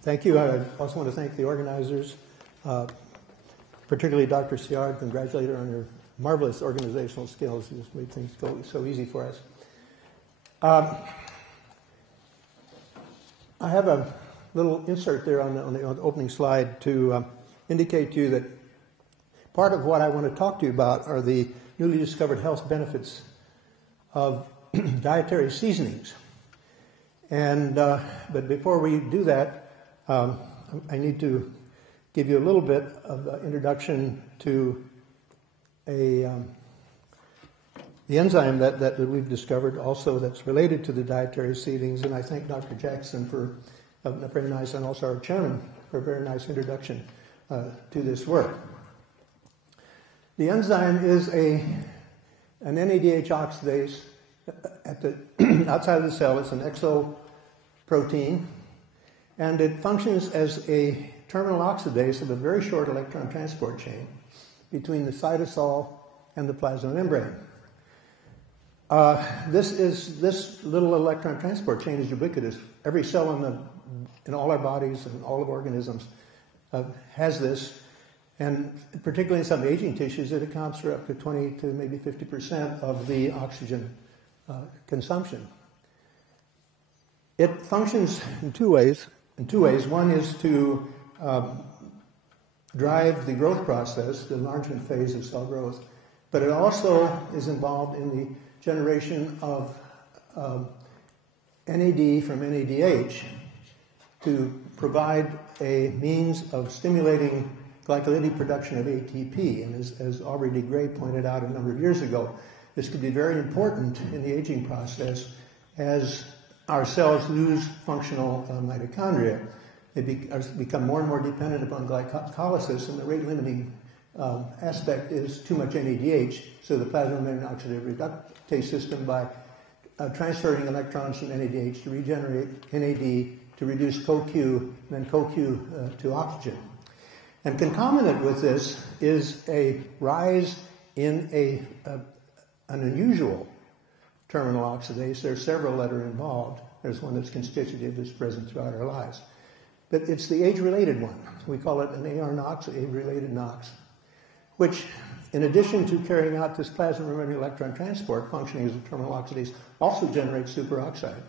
Thank you. I also want to thank the organizers, particularly Dr. Siard. Congratulate her on her marvelous organizational skills. She's made things go so easy for us. I have a little insert there on the opening slide to indicate to you that part of what I want to talk to you about are the newly discovered health benefits of dietary seasonings. And but before we do that, I need to give you a little bit of introduction to the enzyme that we've discovered also that's related to the dietary seasonings. And I thank Dr. Jackson for a very nice, and also our chairman for a very nice introduction to this work. The enzyme is an NADH oxidase at the outside of the cell. It's an exoprotein, and it functions as a terminal oxidase of a very short electron transport chain between the cytosol and the plasma membrane. This little electron transport chain is ubiquitous. Every cell in all our bodies and all of organisms has this, and particularly in some aging tissues, it accounts for up to 20 to maybe 50% of the oxygen consumption. It functions in two ways. One is to drive the growth process, the enlargement phase of cell growth, but it also is involved in the generation of NAD from NADH to provide a means of stimulating glycolytic production of ATP. And as Aubrey de Grey pointed out a number of years ago, this could be very important in the aging process as our cells lose functional mitochondria. They become more and more dependent upon glycolysis, and the rate-limiting aspect is too much NADH, so the plasma membrane oxidative reductase system, by transferring electrons from NADH to regenerate NAD to reduce CoQ, and then CoQ to oxygen. And concomitant with this is a rise in an unusual terminal oxidase. There are several that are involved. There's one that's constitutive, that's present throughout our lives. But it's the age-related one. We call it an AR-NOx, age-related NOx, which, in addition to carrying out this plasma membrane electron transport, functioning as a terminal oxidase, also generates superoxide.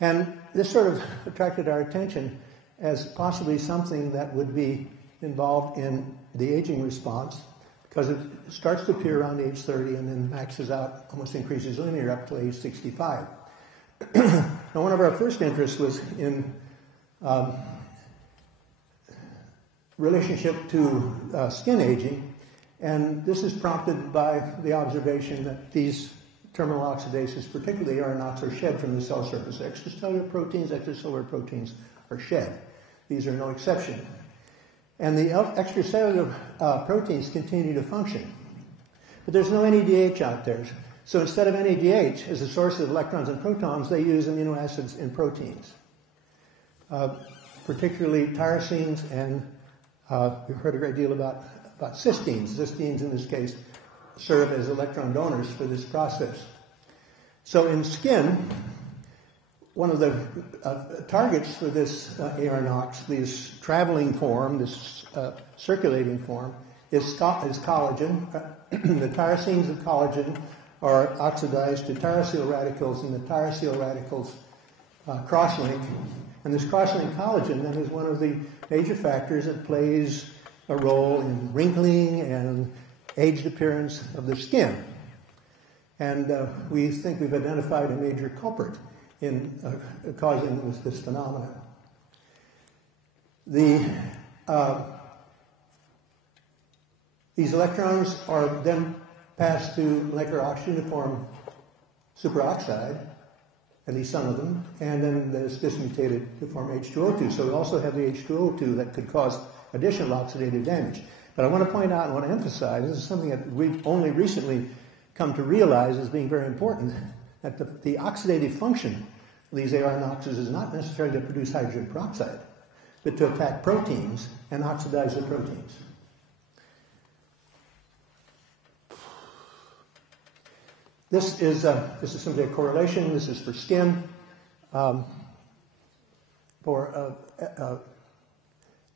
And this sort of attracted our attention as possibly something that would be involved in the aging response, because it starts to appear around age 30 and then maxes out, almost increases linear up to age 65. Now, one of our first interests was in relationship to skin aging, and this is prompted by the observation that these terminal oxidases, particularly AR-NOx, are shed from the cell surface. Extracellular proteins are shed. These are no exception. And the extracellular proteins continue to function. But there's no NADH out there. So instead of NADH as a source of electrons and protons, they use amino acids in proteins, particularly tyrosines, and we've heard a great deal about cysteines. Cysteines, in this case, serve as electron donors for this process. So in skin, one of the targets for this AR-NOx, this traveling form, this circulating form, is collagen. The tyrosines of collagen are oxidized to tyrosyl radicals, and the tyrosyl radicals cross-link. And this cross-linked collagen then is one of the major factors that plays a role in wrinkling and aged appearance of the skin. And we think we've identified a major culprit in causing this phenomenon. These electrons are then passed to molecular oxygen to form superoxide, at least some of them, and then it's dismutated to form H2O2. So we also have the H2O2 that could cause additional oxidative damage. But I want to point out and want to emphasize, this is something that we've only recently come to realize as being very important, that the oxidative function of these AR-NOxes is not necessarily to produce hydrogen peroxide, but to attack proteins and oxidize the proteins. This is simply a correlation. This is for skin. for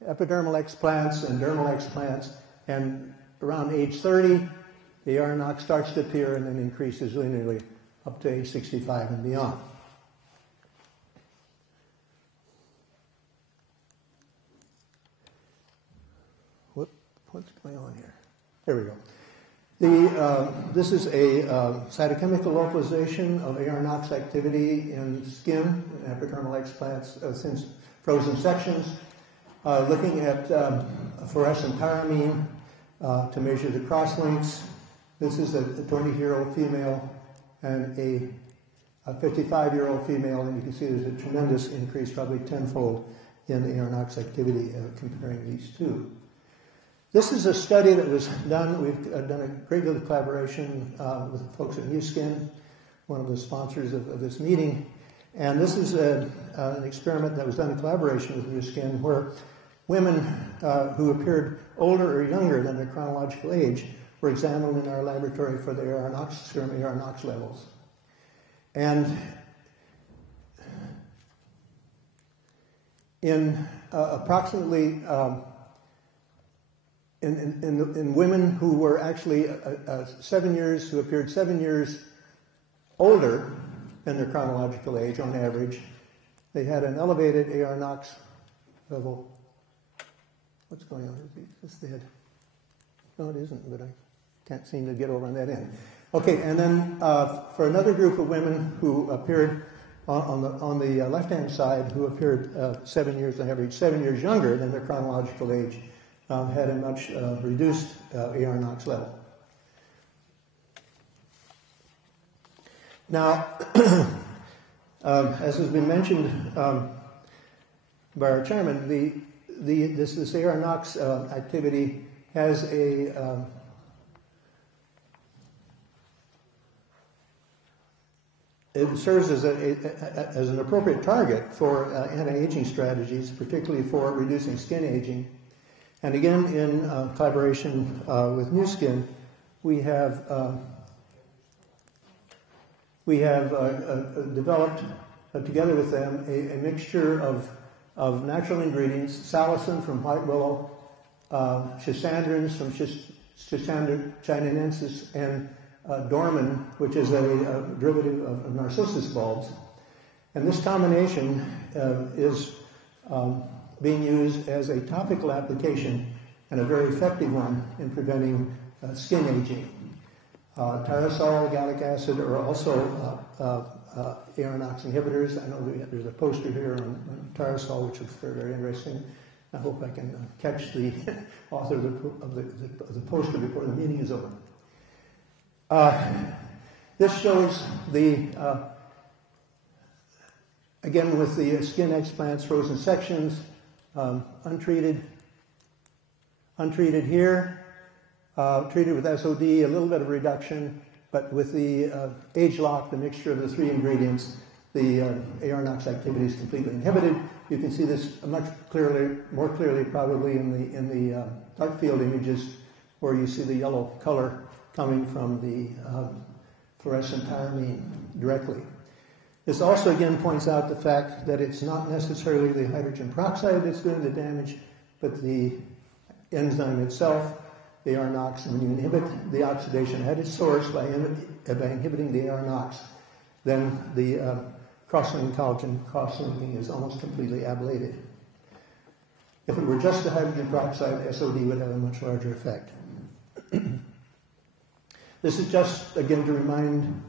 epidermal explants and dermal explants, and around age 30, the AR NOx starts to appear and then increases linearly up to age 65 and beyond. What's going on here? There we go. This is a cytochemical localization of AR NOx activity in skin and epidermal explants since frozen sections, looking at fluorescent tyramine to measure the crosslinks. This is a 20-year-old female and a 55-year-old female, and you can see there's a tremendous increase, probably tenfold, in AR NOx activity comparing these two. This is a study that was done. We've done a great deal of collaboration with folks at NewSkin, one of the sponsors of this meeting. And this is an experiment that was done in collaboration with NewSkin, where women who appeared older or younger than their chronological age were examined in our laboratory for their AR NOx, serum AR NOx levels. And in approximately in women who were actually 7 years, who appeared 7 years older than their chronological age on average, they had an elevated AR NOx level. What's going on? Is this dead? No, it isn't, but I can't seem to get over on that end. Okay, and then for another group of women who appeared on the left-hand side, who appeared 7 years on average, 7 years younger than their chronological age, had a much reduced AR NOx level. Now, as has been mentioned by our chairman, this AR NOx activity has a it serves as an appropriate target for anti-aging strategies, particularly for reducing skin aging. And again, in collaboration with NewSkin, we have developed, together with them, a mixture of natural ingredients: salicin from white willow, schisandrins from Schisandra chinensis, and dormin, which is a derivative of narcissus bulbs. And this combination is being used as a topical application, and a very effective one in preventing skin aging. Tyrosol, gallic acid are also AR NOx inhibitors. I know there's a poster here on tyrosol, which looks very, very interesting. I hope I can catch the author of the poster before the meeting is over. This shows again with the skin explants, frozen sections, untreated here, treated with SOD, a little bit of reduction, but with the age lock, the mixture of the three ingredients, the AR NOx activity is completely inhibited. You can see this much more clearly probably in the dark field images, where you see the yellow color coming from the fluorescent tyramine directly. This also again points out the fact that it's not necessarily the hydrogen peroxide that's doing the damage, but the enzyme itself, the AR NOx. And when you inhibit the oxidation at its source by inhibiting the AR NOx, then the cross-linking collagen cross-linking is almost completely ablated. If it were just the hydrogen peroxide, SOD would have a much larger effect. This is just, again, to remind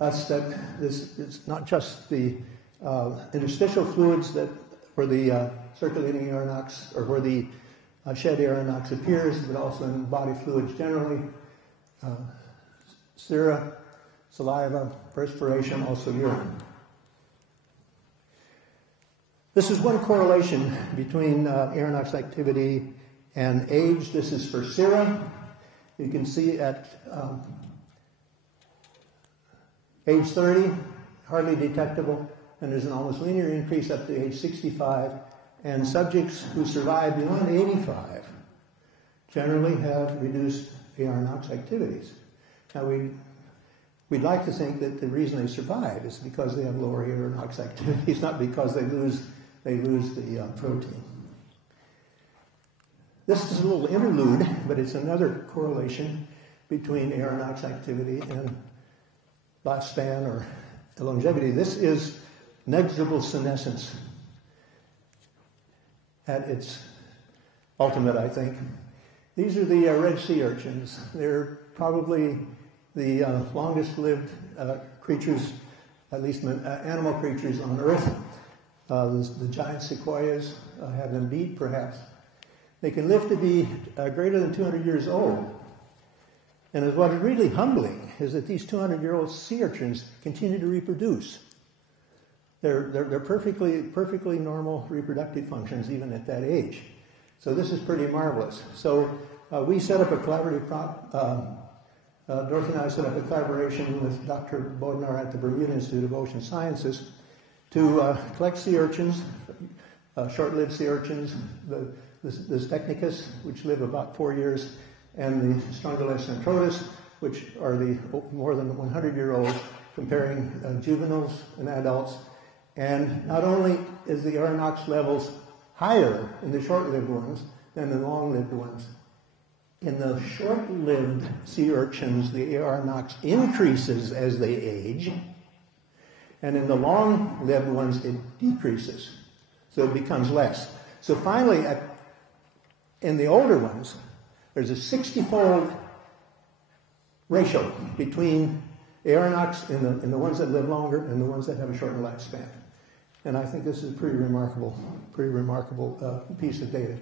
us that it's not just the interstitial fluids that where the circulating AR NOx, or where the shed AR NOx appears, but also in body fluids generally, sera, saliva, perspiration, also urine. This is one correlation between AR NOx activity and age. This is for sera. You can see at age 30, hardly detectable, and there's an almost linear increase up to age 65. And subjects who survive beyond 85 generally have reduced AR NOx activities. Now, we'd like to think that the reason they survive is because they have lower AR NOx activities, not because they lose they lose the protein. This is a little interlude, but it's another correlation between AR-NOx activity and lifespan or longevity. This is negligible senescence at its ultimate, I think. These are the red sea urchins. They're probably the longest-lived creatures, at least animal creatures on Earth. The giant sequoias have them beat, perhaps. They can live to be greater than 200 years old. And what is really humbling is that these 200-year-old sea urchins continue to reproduce. They're perfectly normal reproductive functions even at that age. So this is pretty marvelous. So we set up a collaborative, Dorothy and I set up a collaboration with Dr. Bodnar at the Bermuda Institute of Ocean Sciences to collect sea urchins, short-lived sea urchins, the Technicus, which live about 4 years, and the Strongyles centrotus, which are the more than 100-year-olds, comparing juveniles and adults. And not only is the AR-NOx levels higher in the short-lived ones than the long-lived ones, in the short-lived sea urchins, the AR-NOx increases as they age, and in the long-lived ones, it decreases. So it becomes less. So finally, in the older ones, there's a 60-fold ratio between AR-NOx in the ones that live longer and the ones that have a shortened lifespan. And I think this is a pretty remarkable piece of data.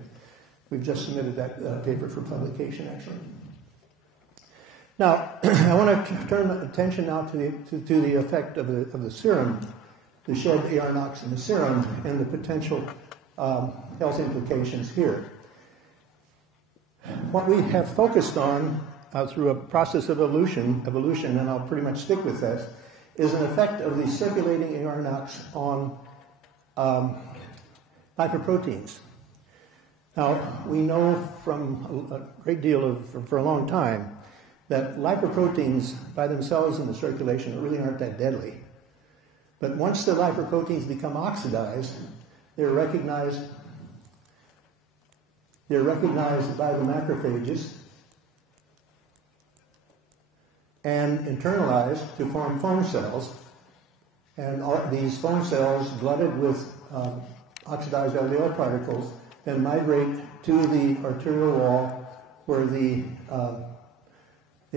We've just submitted that paper for publication, actually. Now, I want to turn attention now to the effect of the serum, the shed AR-NOx in the serum, and the potential health implications here. What we have focused on through a process of evolution, and I'll pretty much stick with this, is an effect of the circulating AR-NOx on lipoproteins. Now, we know from a great deal for a long time that lipoproteins by themselves in the circulation really aren't that deadly. But once the lipoproteins become oxidized, they're recognized by the macrophages and internalized to form foam cells. And these foam cells, glutted with oxidized LDL particles, then migrate to the arterial wall where the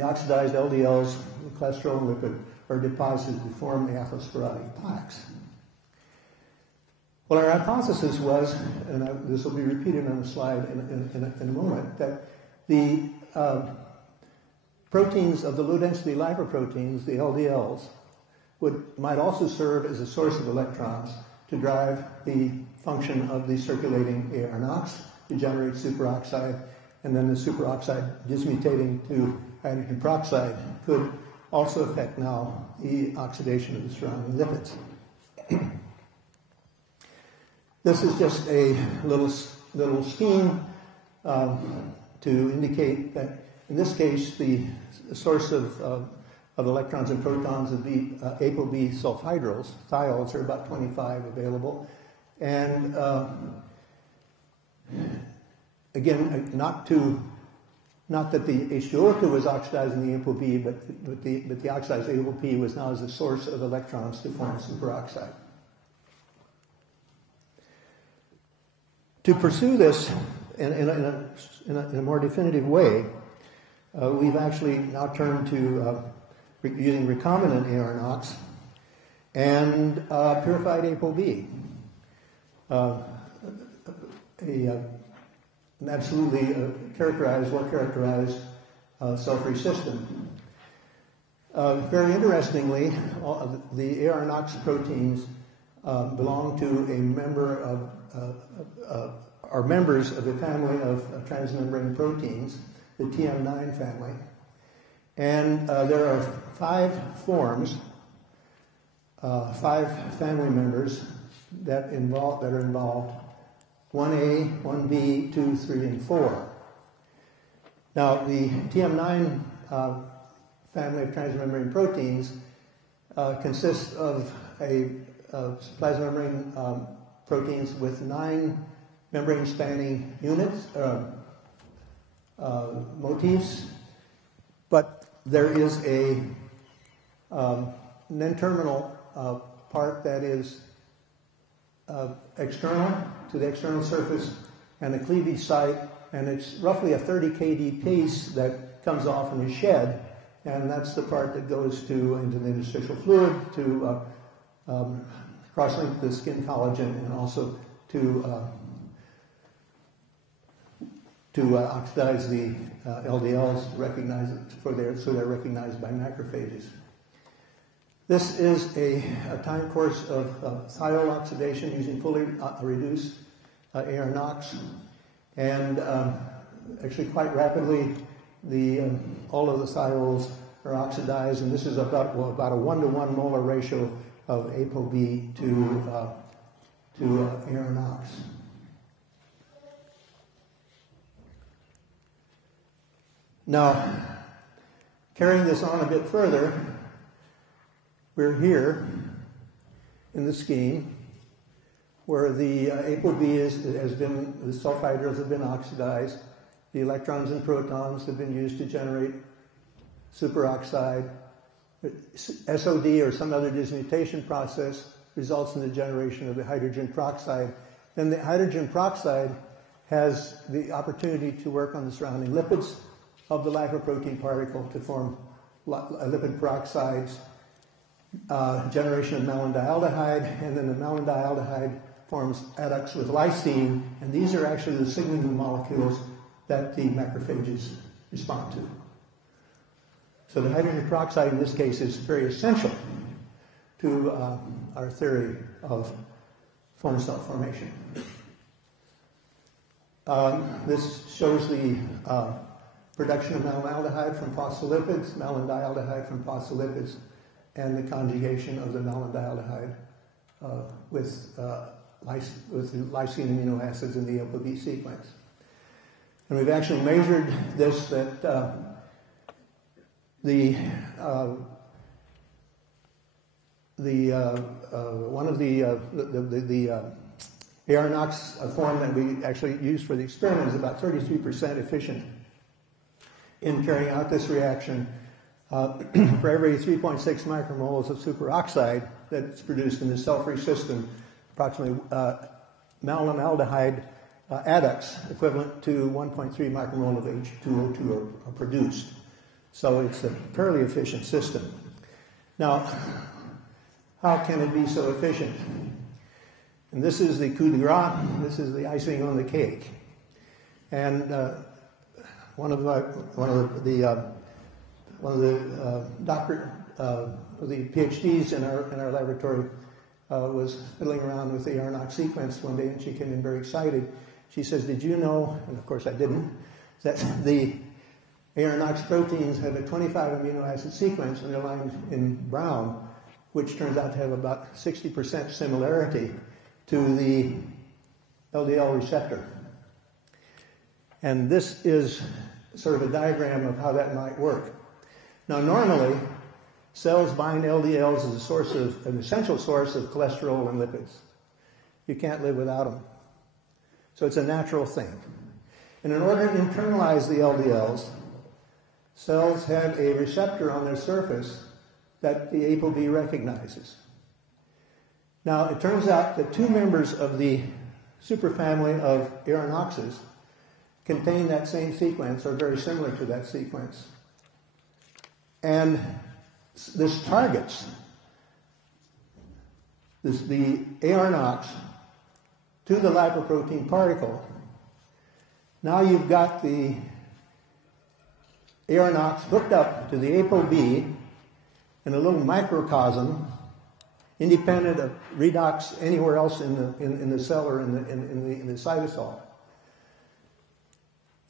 oxidized LDLs, the cholesterol and lipid, are deposited to form the atherosclerotic plaques. Well, our hypothesis was, and this will be repeated on the slide in a moment, that the proteins of the low-density lipoproteins, the LDLs, might also serve as a source of electrons to drive the function of the circulating AR-NOx to generate superoxide, and then the superoxide dismutating to hydrogen peroxide could also affect now the oxidation of the surrounding lipids. This is just a little scheme to indicate that in this case the source of electrons and protons would be ApoB sulfhydryls. Thiols are about 25 available. And again, not that the H2O2 was oxidizing the ApoB, but the oxidized ApoB was now as a source of electrons to form superoxide. To pursue this in a more definitive way, we've actually now turned to using recombinant AR-NOx and purified ApoB. An absolutely well-characterized cell-free system. Very interestingly, the AR-NOx proteins belong to a member are members of the family of transmembrane proteins, the TM9 family. And there are 5 forms, 5 family members that are involved, 1A, 1B, 2, 3, and 4. Now, the TM9 family of transmembrane proteins consists of a plasma membrane proteins with 9 membrane-spanning units, motifs, but there is an N-terminal part that is external to the external surface and a cleavage site, and it's roughly a 30 kD piece that comes off and is shed, and that's the part that goes into the interstitial fluid to cross-link the skin collagen and also to oxidize the LDLs to recognize it so they're recognized by macrophages. This is a time course of thiol oxidation using fully reduced AR-NOx, and actually quite rapidly all of the thiols are oxidized, and this is about a 1-to-1 molar ratio of ApoB to AR-NOx. Now, carrying this on a bit further, we're here in the scheme where the ApoB the sulfhydryls have been oxidized, the electrons and protons have been used to generate superoxide. SOD or some other dismutation process results in the generation of the hydrogen peroxide. Then the hydrogen peroxide has the opportunity to work on the surrounding lipids of the lipoprotein particle to form lipid peroxides, generation of malondialdehyde, and then the malondialdehyde forms adducts with lysine, and these are actually the signaling molecules that the macrophages respond to. So the hydrogen peroxide in this case is very essential to our theory of foam cell formation. This shows the production of malondialdehyde from phospholipids, malondialdehyde from phospholipids, and the conjugation of the malondialdehyde with lysine amino acids in the ApoB sequence. And we've actually measured this that one of the AR-NOx form that we actually used for the experiment is about 33% efficient in carrying out this reaction. For every 3.6 micromoles of superoxide that's produced in the cell-free system, approximately malondialdehyde adducts equivalent to 1.3 micromole of H2O2 are produced. So it's a fairly efficient system. Now, how can it be so efficient? And this is the coup de grace. This is the icing on the cake. And one of the PhDs in our laboratory was fiddling around with the AR-NOx sequence one day, and she came in very excited. She says, "Did you know?" And of course I didn't. That the AR-NOx proteins have a 25 amino acid sequence underlined in brown, which turns out to have about 60% similarity to the LDL receptor. And this is sort of a diagram of how that might work. Now, normally, cells bind LDLs as an essential source of cholesterol and lipids. You can't live without them. So it's a natural thing. And in order to internalize the LDLs, cells have a receptor on their surface that the ApoB recognizes. Now, it turns out that 2 members of the superfamily of AR-NOxes contain that same sequence, or very similar to that sequence. And this targets the AR-NOx to the lipoprotein particle. Now you've got the AR-NOx hooked up to the ApoB in a little microcosm, independent of redox anywhere else in the cell or in the cytosol.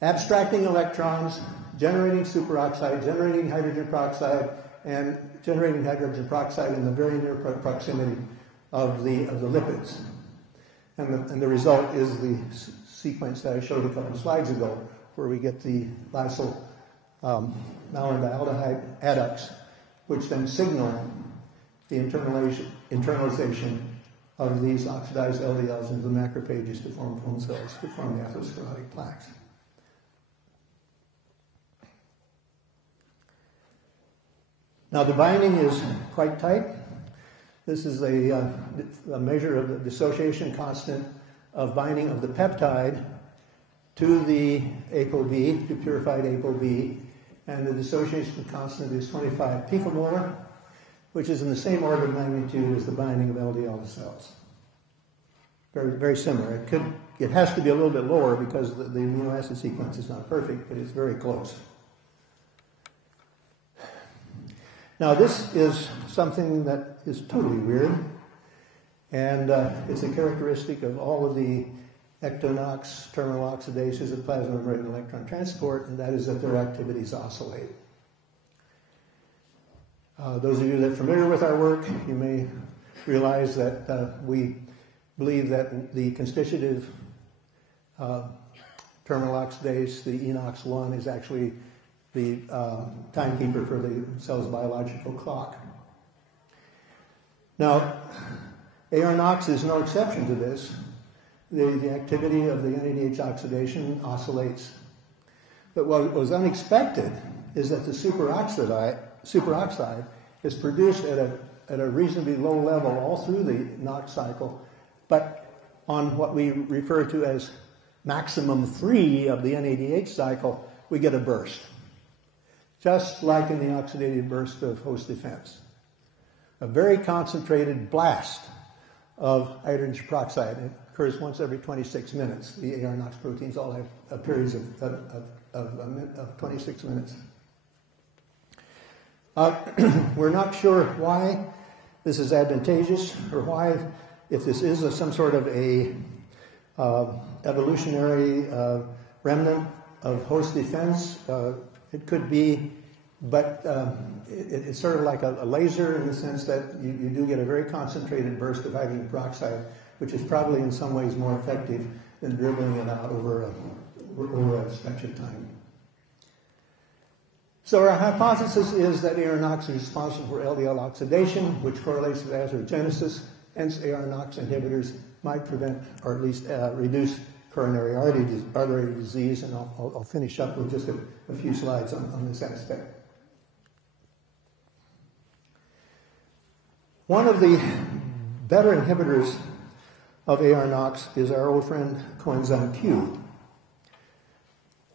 Abstracting electrons, generating superoxide, generating hydrogen peroxide, and generating hydrogen peroxide in the very near proximity of the lipids. And the result is the sequence that I showed a couple of slides ago, where we get the lysyl malondialdehyde adducts, which then signal the internalization of these oxidized LDLs into the macrophages to form bone cells to form the atherosclerotic plaques. Now the binding is quite tight. This is a measure of the dissociation constant of binding of the peptide to the ApoB, to purified ApoB, and the dissociation constant is 25 picomolar, which is in the same order of magnitude as the binding of LDL to cells. Very, very similar. It has to be a little bit lower because the amino acid sequence is not perfect, but it's very close. Now this is something that is totally weird, and it's a characteristic of all of the ectonox, terminal oxidases, and plasma membrane electron transport, and that is that their activities oscillate. Those of you that are familiar with our work, you may realize that we believe that the constitutive terminal oxidase, the enox-1, is actually the timekeeper for the cell's biological clock. Now, AR-NOx is no exception to this. The activity of the NADH oxidation oscillates. But what was unexpected is that the superoxide is produced at a reasonably low level all through the NOx cycle, but on what we refer to as maximum 3 of the NADH cycle, we get a burst. Just like in the oxidative burst of host defense. A very concentrated blast of hydrogen peroxide. It occurs once every 26 minutes. The AR-NOx proteins all have periods of 26 minutes. We're not sure why this is advantageous, or why, if this is some sort of a evolutionary remnant of host defense. It could be, but it's sort of like a laser in the sense that you do get a very concentrated burst of hydrogen peroxide, which is probably in some ways more effective than dribbling it out over a stretch of time. So our hypothesis is that AR-NOx is responsible for LDL oxidation, which correlates with atherogenesis. Hence, AR-NOx inhibitors might prevent, or at least reduce, coronary artery disease, and I'll finish up with just a few slides on this aspect. One of the better inhibitors of AR-NOx is our old friend coenzyme Q.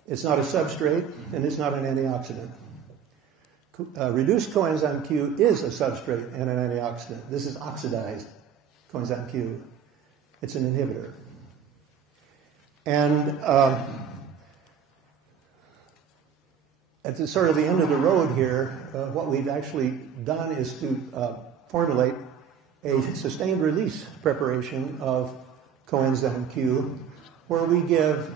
It's not a substrate, and it's not an antioxidant. Reduced coenzyme Q is a substrate and an antioxidant. This is oxidized coenzyme Q. It's an inhibitor. And at the sort of the end of the road here, what we've actually done is to formulate a sustained release preparation of coenzyme Q, where we give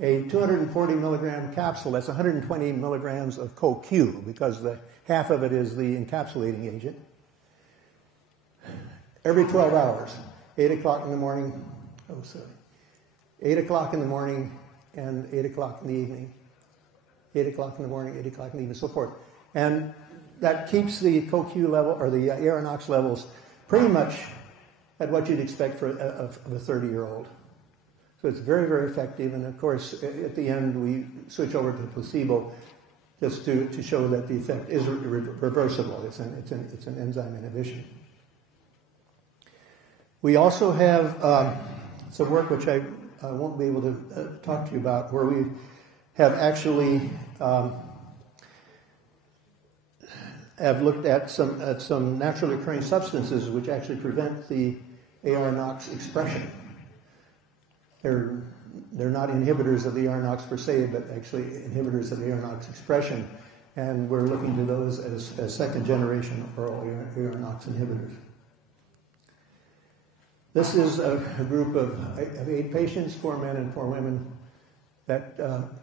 a 240 milligram capsule. That's 120 milligrams of CoQ, because half of it is the encapsulating agent. Every 12 hours, 8 o'clock in the morning, 8 o'clock in the morning and 8 o'clock in the evening. 8 o'clock in the morning, 8 o'clock in the evening, so forth. And that keeps the CoQ level, or the AR-NOx levels, pretty much at what you'd expect for a 30-year-old. So it's very, very effective. And of course, at the end, we switch over to placebo just to show that the effect is reversible. It's an enzyme inhibition. We also have some work which I won't be able to talk to you about, where we have actually have looked at some naturally occurring substances which actually prevent the AR-NOx expression. They're not inhibitors of the AR-NOx per se, but actually inhibitors of the AR-NOx expression, and we're looking to those as second-generation oral AR-NOx inhibitors. This is a group of 8 patients, 4 men and 4 women, that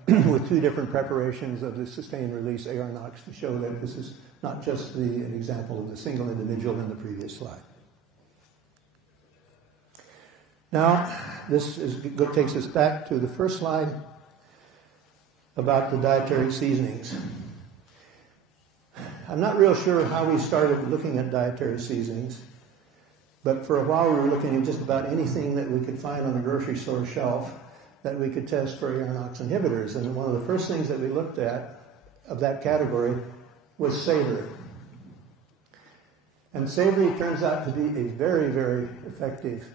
with 2 different preparations of the sustained release AR-NOx, to show that this is not just an example of the single individual in the previous slide. Now, this takes us back to the first slide about the dietary seasonings. I'm not real sure how we started looking at dietary seasonings. But for a while we were looking at just about anything that we could find on the grocery store shelf that we could test for ARNOX inhibitors. And one of the first things that we looked at of that category was savory. And savory turns out to be a very, very effective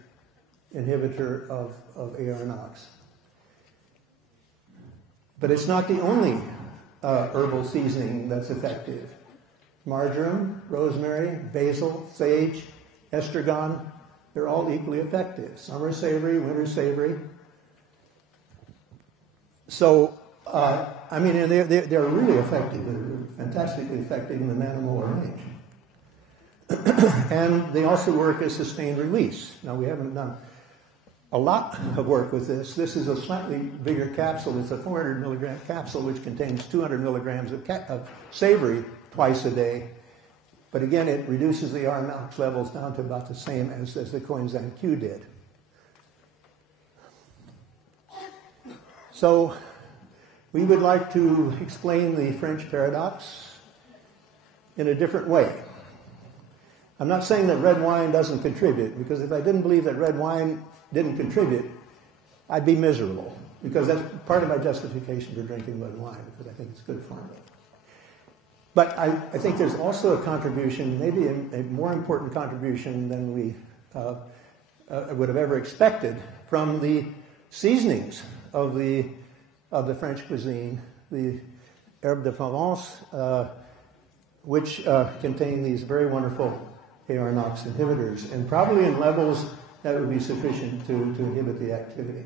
inhibitor of ARNOX. But it's not the only herbal seasoning that's effective. Marjoram, rosemary, basil, sage, estragon, they're all equally effective. Summer savory, winter savory. So, they're really effective. They're fantastically effective in the nanomolar range. And they also work as sustained release. Now, we haven't done a lot of work with this. This is a slightly bigger capsule. It's a 400 milligram capsule which contains 200 milligrams of savory twice a day. But again, it reduces the ARNOX levels down to about the same as the coenzyme Q did. So we would like to explain the French paradox in a different way. I'm not saying that red wine doesn't contribute, because if I didn't believe that red wine didn't contribute, I'd be miserable, because that's part of my justification for drinking red wine, because I think it's good for me. But I think there's also a contribution, maybe a more important contribution than we would have ever expected, from the seasonings of the French cuisine, the herbe de Provence, which contain these very wonderful ARNOX inhibitors, and probably in levels that would be sufficient to inhibit the activity.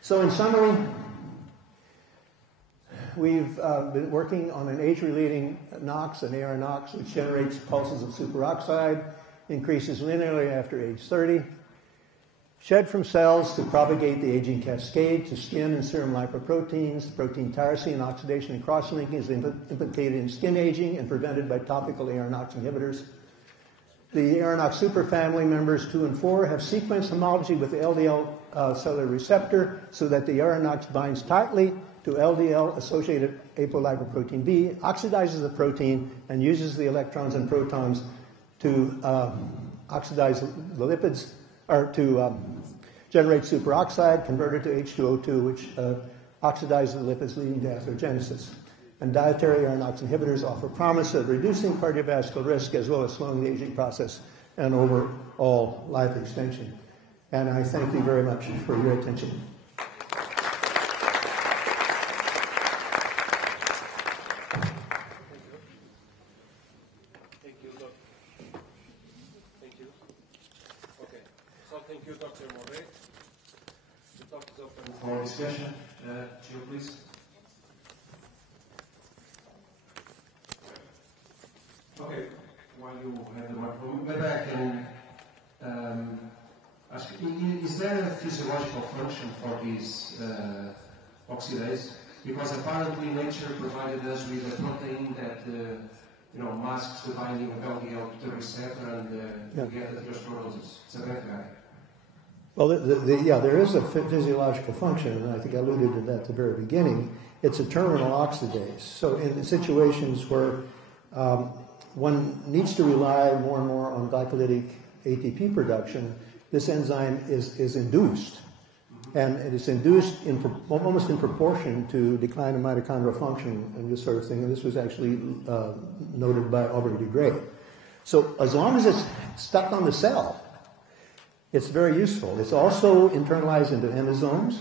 So in summary, we've been working on an age-relating NOx, an ARNOX, which generates pulses of superoxide, increases linearly after age 30, shed from cells to propagate the aging cascade to skin and serum lipoproteins. Protein tyrosine oxidation and cross-linking is implicated in skin aging and prevented by topical ARNOX inhibitors. The ARNOX superfamily members 2 and 4 have sequence homology with the LDL cellular receptor so that the ARNOX binds tightly to LDL-associated apolipoprotein B, oxidizes the protein, and uses the electrons and protons to oxidize the lipids, or to generate superoxide, convert it to H2O2, which oxidizes the lipids, leading to atherogenesis. And dietary ARNOX inhibitors offer promise of reducing cardiovascular risk as well as slowing the aging process and overall life extension. And I thank you very much for your attention. Thank you, Dr. Morré. The talk is open for discussion. Gio, please. Okay, while you have the microphone, maybe I can ask, is there a physiological function for these oxidase? Because apparently nature provided us with a protein that masks the binding of LDL to the receptor and you get atherosclerosis. It's a bad guy. Well, there is a physiological function, and I think I alluded to that at the very beginning. It's a terminal oxidase. So in situations where one needs to rely more and more on glycolytic ATP production, this enzyme is induced. And it is induced almost in proportion to decline in mitochondrial function and this sort of thing. And this was actually noted by Aubrey de Grey. So as long as it's stuck on the cell, it's very useful. It's also internalized into endosomes,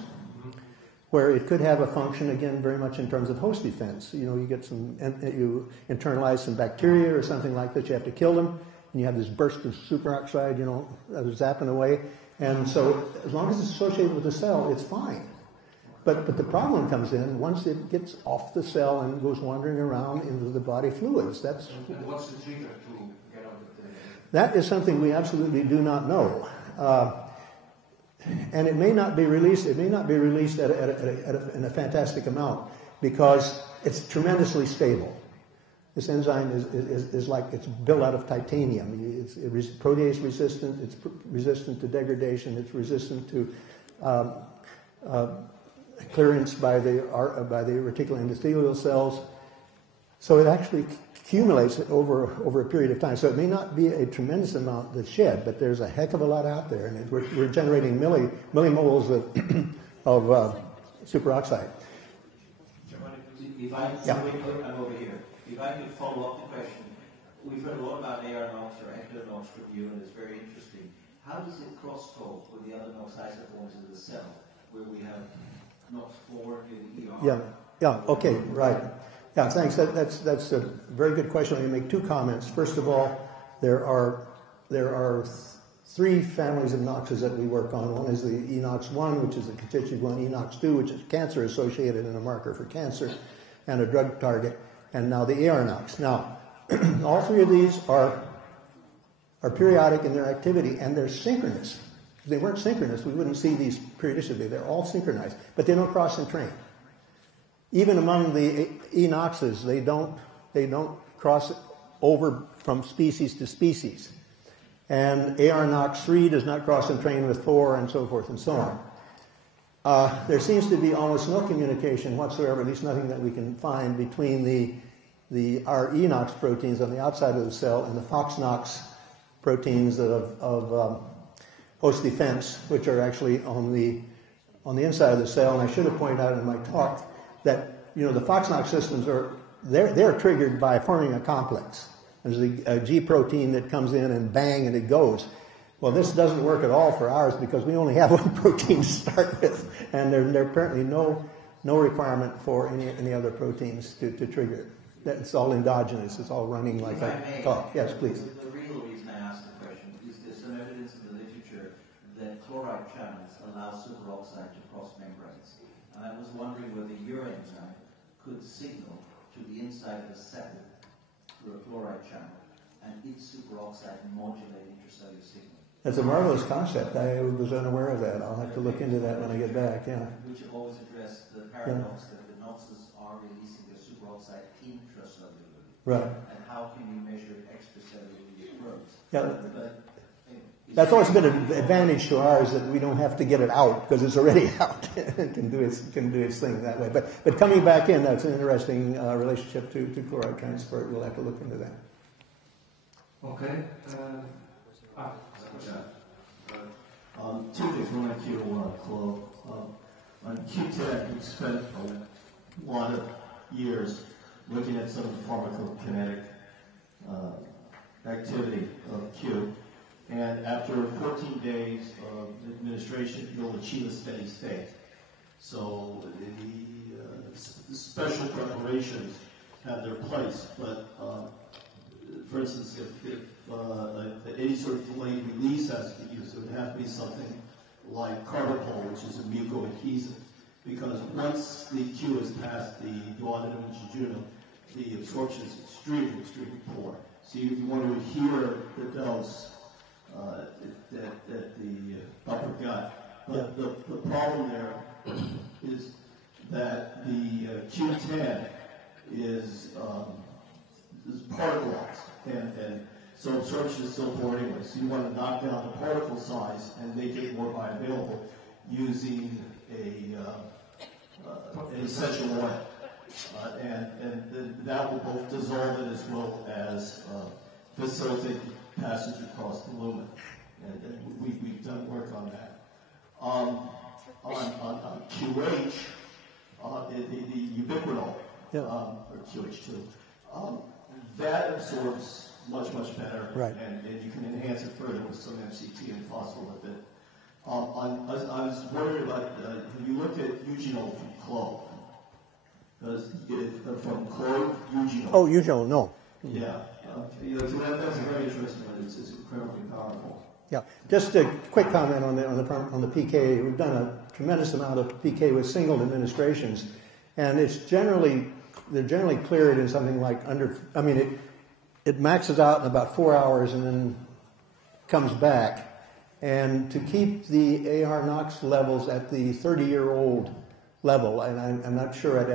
where it could have a function, again, very much in terms of host defense. You internalize some bacteria or something like that, you have to kill them, and you have this burst of superoxide, zapping away. And so as long as it's associated with the cell, it's fine. But the problem comes in once it gets off the cell and goes wandering around into the body fluids. And what's the trigger to get out of the... That is something we absolutely do not know. And it may not be released. It may not be released in a fantastic amount because it's tremendously stable. This enzyme is like it's built out of titanium. It's protease resistant. It's resistant to degradation. It's resistant to clearance by the reticular endothelial cells. So it actually accumulates over a period of time. So it may not be a tremendous amount that's shed, but there's a heck of a lot out there, and we're generating millimoles of superoxide. If I I'm over here. If I could follow up the question, we've heard a lot about AR NOx or ecto NOx from you, and it's very interesting. How does it crosstalk with the other NOx isoforms in the cell, where we have NOx 4 in ER? Yeah. Okay. Right. Yeah. Thanks. That's a very good question. I'm going to make two comments. First of all, there are three families of NOxes that we work on. One is the ENOx 1, which is a constitutive one, ENOx 2, which is cancer associated and a marker for cancer and a drug target, and now the AR NOx. Now, all three of these are periodic in their activity, and they're synchronous. If they weren't synchronous, we wouldn't see these periodicity. They're all synchronized, but they don't cross and train. Even among the ENOxes, they don't cross over from species to species. And AR NOx 3 does not cross and train with 4, and so forth and so on. There seems to be almost no communication whatsoever, at least nothing that we can find, between our ENOx proteins on the outside of the cell and the FOXNOX proteins of host defense, which are actually on the inside of the cell. And I should have pointed out in my talk that the FOXNOX systems they're triggered by forming a complex. There's a G protein that comes in and bang, and it goes. Well, this doesn't work at all for ours because we only have one protein to start with, and there apparently no requirement for any other proteins to trigger it. It's all endogenous. It's all running like I talk. Yes, please. The real reason I asked the question is there's some evidence in the literature that chloride channels allow superoxide to cross membranes. And I was wondering whether your enzyme could signal to the inside of a cell through a chloride channel and its superoxide modulate intracellular signal. That's a marvelous concept. I was unaware of that. I'll have to look into that when I get back. Yeah. Which always address the paradox that the NOxes are releasing their superoxide intracellularly. Right. And how can you measure it extracellularly it grows? Yeah. That's always been an advantage to ours, that we don't have to get it out because it's already out. It can do its thing that way. But coming back in, that's an interesting relationship to chloride transport. We'll have to look into that. Okay. Two things. One on Q, on Q10, we spent a lot of years looking at some of the pharmacokinetic activity of Q. And after 14 days of administration, you'll achieve a steady state. So the special preparations have their place. But for instance, if any sort of delayed release has to be used, it would have to be something like carbapol, which is a mucoadhesive. Because once the Q is past the duodenum and jejunum, the absorption is extremely, extremely poor. So you want to adhere the dose at the upper gut. But the problem there is that the Q10 is particleized, and so absorption is still poor anyway. So you want to knock down the particle size and make it more bioavailable using an essential oil. And that will both dissolve it as well as facilitate passage across the lumen. And we've done work on that. On QH, the ubiquinol, or QH2, that absorbs much, much better, right. and you can enhance it further with some MCT and phospholipid. I was wondering about, have you looked at eugenol from clove? From clove, eugenol. Oh, eugenol, no. Yeah. So that's very interesting, but it's incredibly powerful. Yeah. Just a quick comment on the PK. We've done a tremendous amount of PK with single administrations, and they're generally cleared in something like it maxes out in about 4 hours and then comes back. And to keep the AR NOx levels at the 30-year-old level, and I'm not sure,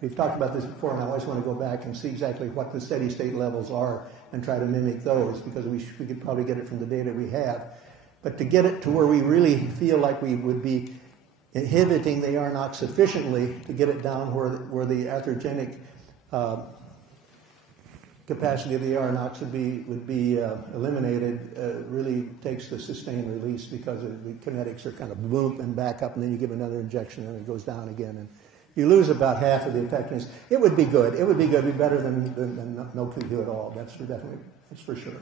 we've talked about this before, and I always want to go back and see exactly what the steady state levels are and try to mimic those, because we could probably get it from the data we have. But to get it to where we really feel like we would be inhibiting the AR NOx sufficiently to get it down where the atherogenic capacity of the air NOx would be eliminated really takes the sustained release, because the kinetics are kind of boom and back up, and then you give another injection and it goes down again, and you lose about half of the effectiveness. It would be good. It would be good. It'd be better than no Q2 at all. That's for sure.